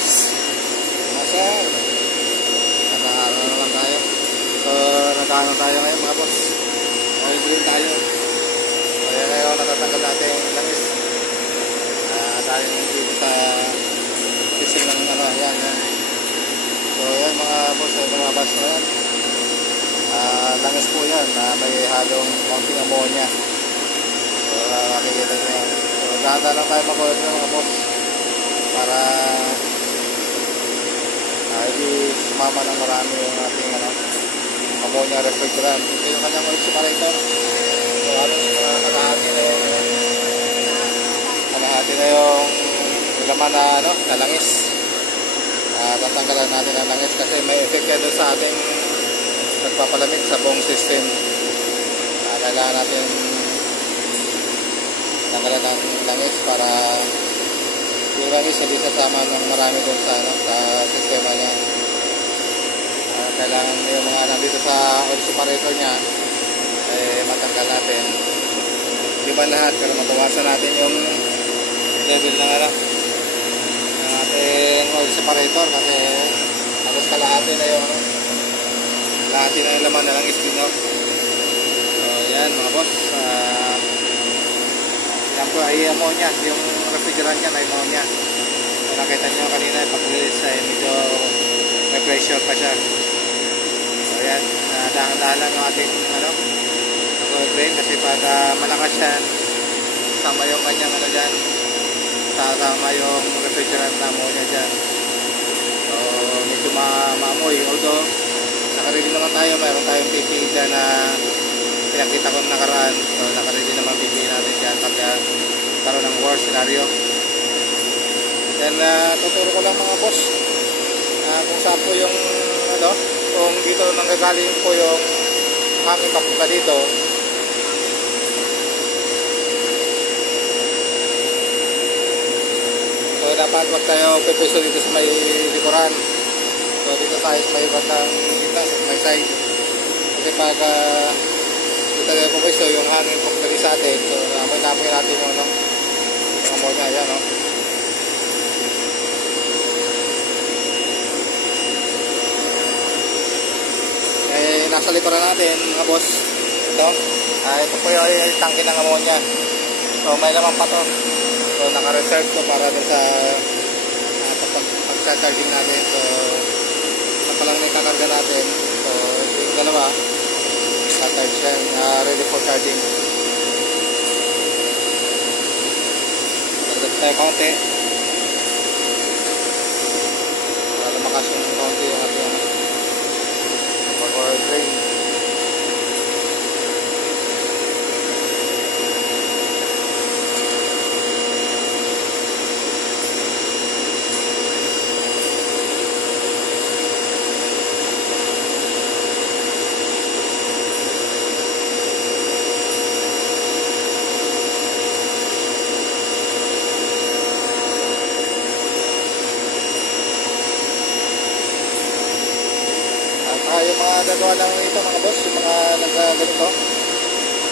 boss. Masaya. Nakaano naman tayo. So, nakaano tayo ngayon mga boss. Oil drill tayo. So, yan ngayon, natatanggal natin yung langis. Tayo dito sa fishing ng ano, yan. So, yan mga boss, mga bus na yan. Langis po yan, may halong konting ammonia. So, makikita nyo yan. So, dahan-dahan lang tayo mag-oil drill mga boss. Para hindi sumama ng marami yung ating ammonia refrigerant. Ito yung kanyang oil separator. So halos kalahati na yung laman na langis. Tatanggalan natin ang langis kasi may effect yan doon sa ating nagpapalamig sa buong system. Kailangan natin tanggalan ng langis para yung langis hindi sasama ng marami doon sa sistema niya. Kailangan yung mga nandito sa oil separator niya matanggal natin. Di ba lahat, pero mabawasan natin yung level ng ating oil separator kasi halos kalahati na yung laman na lang spinner. So yan mga boss, yan po ay ammonia, yung refrigerant niya ay ammonia. So, nakita nyo kanina pag-release ay medyo may pressure pa siya. So yan, dahan-dahan lang ang ating oil drain kasi pag malakas yan, sama yung kanyang dyan, sasama yung refrigerant na ammonia dyan. So medyo maamoy, although nakaready naman tayo, mayroon tayong PPE dyan na pinakita ko nakaraan. So nakaready naman PPE natin dyan pag karoon ng worst scenario. Then tuturo ko lang mga boss kung saan po yung kung dito nanggagaling po yung hangin papunta dito. So dapat wag tayo pipiso dito sa may likuran. So dito tayo sa may bandang gitna, sa may side. Kasi pag dito tayo pipiso yung hangin papunta sa atin. So namoy natin yung ammonia, yan nasa likuran natin mga boss. Ito po yung tangke ng ammonia. So may laman pa to. So naka-reserve to para dun sa pag-charging natin. So isa pa lang may kakarga natin. So yung dalawa na-charge yan, ready for charging. Nagdag tayo konti para lumakas yung konti yung ating mag-oil drain. Yung mga gagawa lang ito mga boss, yung mga nagganito,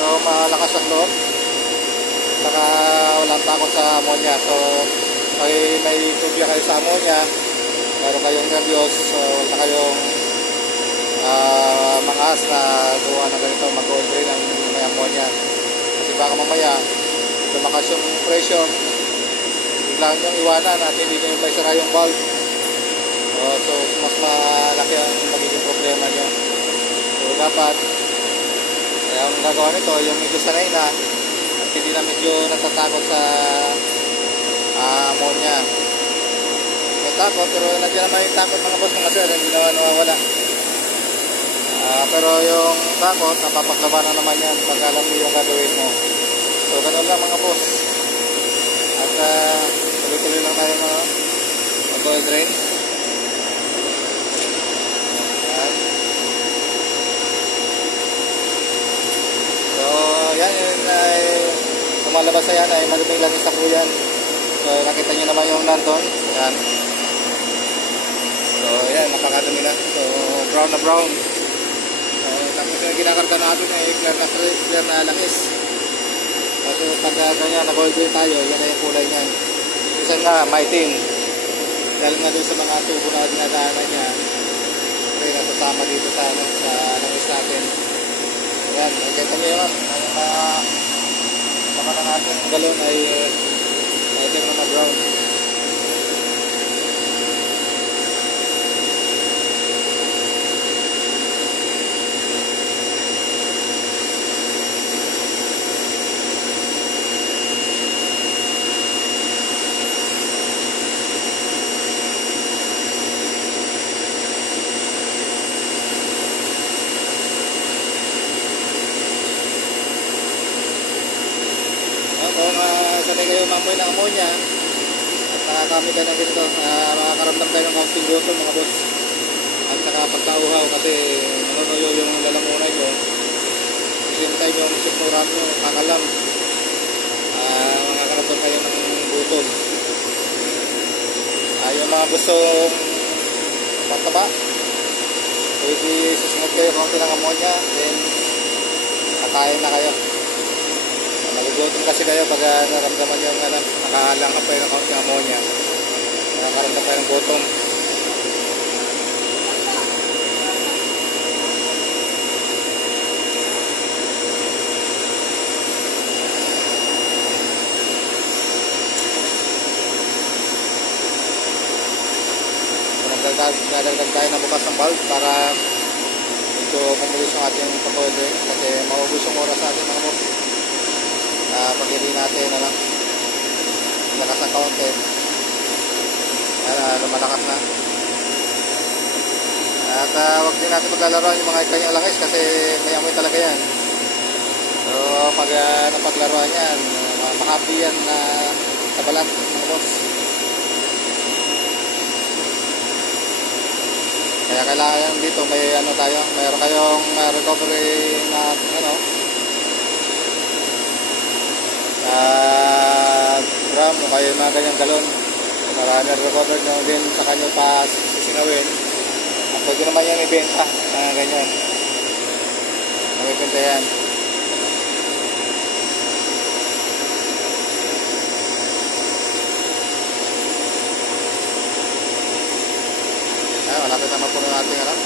yung malakas ang loob, saka walang takot sa ammonia. So may tubya kayo sa ammonia, meron kayong nervyos, so wala kayong mga as na gawa na ganito, mag-oil drain ang may ammonia. Kasi baka mamaya lumakas yung pressure, biglang yung iwanan at hindi nyo may sara yung valve. So mas malaki ang magiging problema nyo. So dapat ang gagawa nito yung medyo sanay na at hindi na medyo natatakot sa ammonia. May takot pero nandiyan naman yung takot mga boss, mga sir, hindi naman nawawala. Pero yung takot napapaglabanan naman yan pag alam mo yung gagawin mo. So ganun lang mga boss. At tuloy-tuloy lang tayo mag-oil drain. So yan yun ay lumalabas na yan ay maduming langis na po yan. So nakita nyo naman yung nandun yan. So yan, napakadumi na. So brown na brown. So tapos yung ginakarga natin ay clear na langis. So pag ganyan nag-oil drain tayo, yan ay yung kulay nyan. Minsan nga maitim. dahil nga doon sa mga tubo na dinadaanan niya, ay nasasama dito sa ano, sa langis natin. Ayan, nakikita niyo yun, ang baka ng ating galon ay item na brown. Kung sanay kayo mamoy ng ammonia at nakakamit ka ng ganito, makakaramdam kayo ng kaunting gutom mga boss. At saka pagkauhaw kasi manunuyo yung lalamunan nyo, same time yung sikmura nyo kakalam, makakaramdam kayo ng gutom. Yung mga gustong mataba, pwede susunod kayo kaunti ng ammonia, then kakain na kayo. Nagugutom kasi kayo pag naramdaman yung nakahalang ka pa yung kaunting ammonia, nakakaramdam kayo ng gutom. Nadagdag tayo ng bukas ng bulb para medyo kumulis yung ating papoder kasi maubos yung oras natin mga boss. Pag hindi natin lakas ang kaunti, lumalakas na. At wag din natin paglalaroan yung mga kanyang langis kasi may amoy talaga yan. So pag napaglaruan yan, makapi yan na sa balat mga boss. Kaya kailangan dito may tayo, mayroon kayong recovery na drum o kaya mga ganyang galon para na-recover nyo din sa kanyo pa sisinawin. At pwede naman yan ibenta ganyan, makipinta yan. Malapit naman po ng ating ang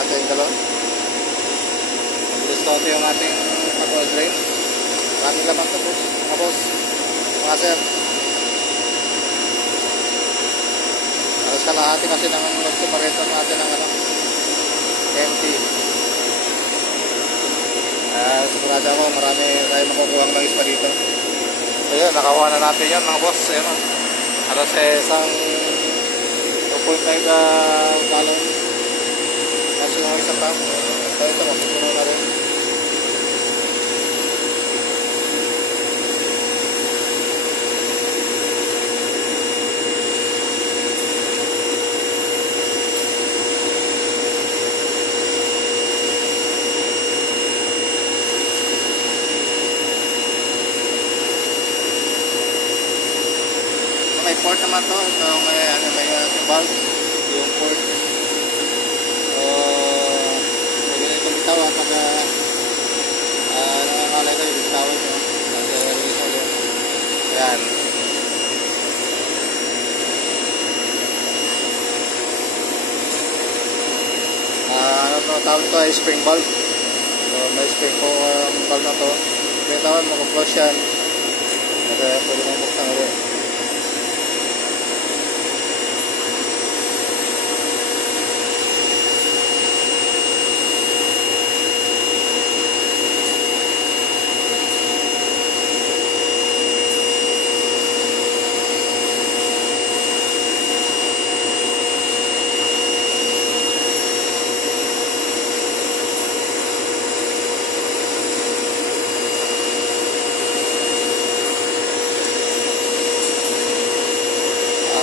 ating galon. Mabilis konti yung ating pag-oil drain. Maraming laman ito boss, mga boss, mga sir. Alas kalahati kasi ng separator natin ng empty. Sigurado ako marami tayo makukuha ang langis pa dito. So yun, nakakuha na natin yun mga boss. Ayun, alas isang 2.5 gallon. Kasi yung isang tank, ito mapupuno na rin. May port naman to, ito may valve, yung port. So pwede na itong bitawan pag nangangalay kayo, bitawan nyo kasi release ulit. Ayan, tawag ito ay spring valve. So may spring po ang valve na to, bitawan mo kung close yan kasi pwede mong buksan ulit.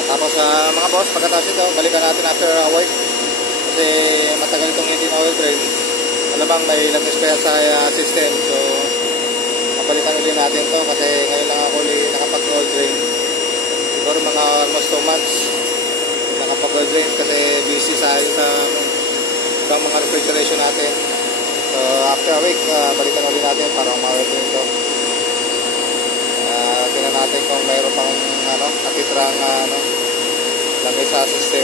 Tapos mga boss, pagkatapos ito, balikan natin after a week kasi matagal itong hindi na oil drain. Malamang may nag-spare sa system, so mabalikan ulit natin to kasi ngayon lang ako ulit nakapag-oil drain. Siguro mga almost 2 months nakapag-oil drain kasi busy sa ibang mga refrigeration natin. So after a week, balikan ulit natin para ma-oil drain to. Tingnan natin kung mayroon pang natitrang may sa system.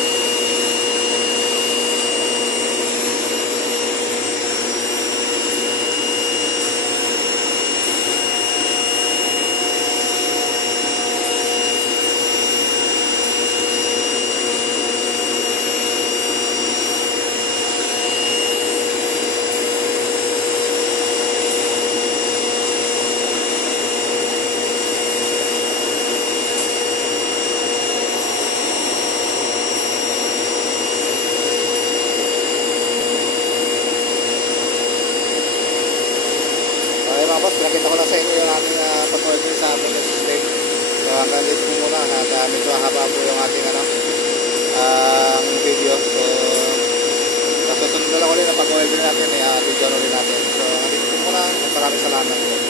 Okay mga boss, pinakita ko lang sa inyo yung aming pag-order sa ating system. So hanggang dito po muna at medyo haba po yung ating video. So sa susunod na lang ulit na pag-order natin, video ulit natin. So dito po muna, maraming salamat po.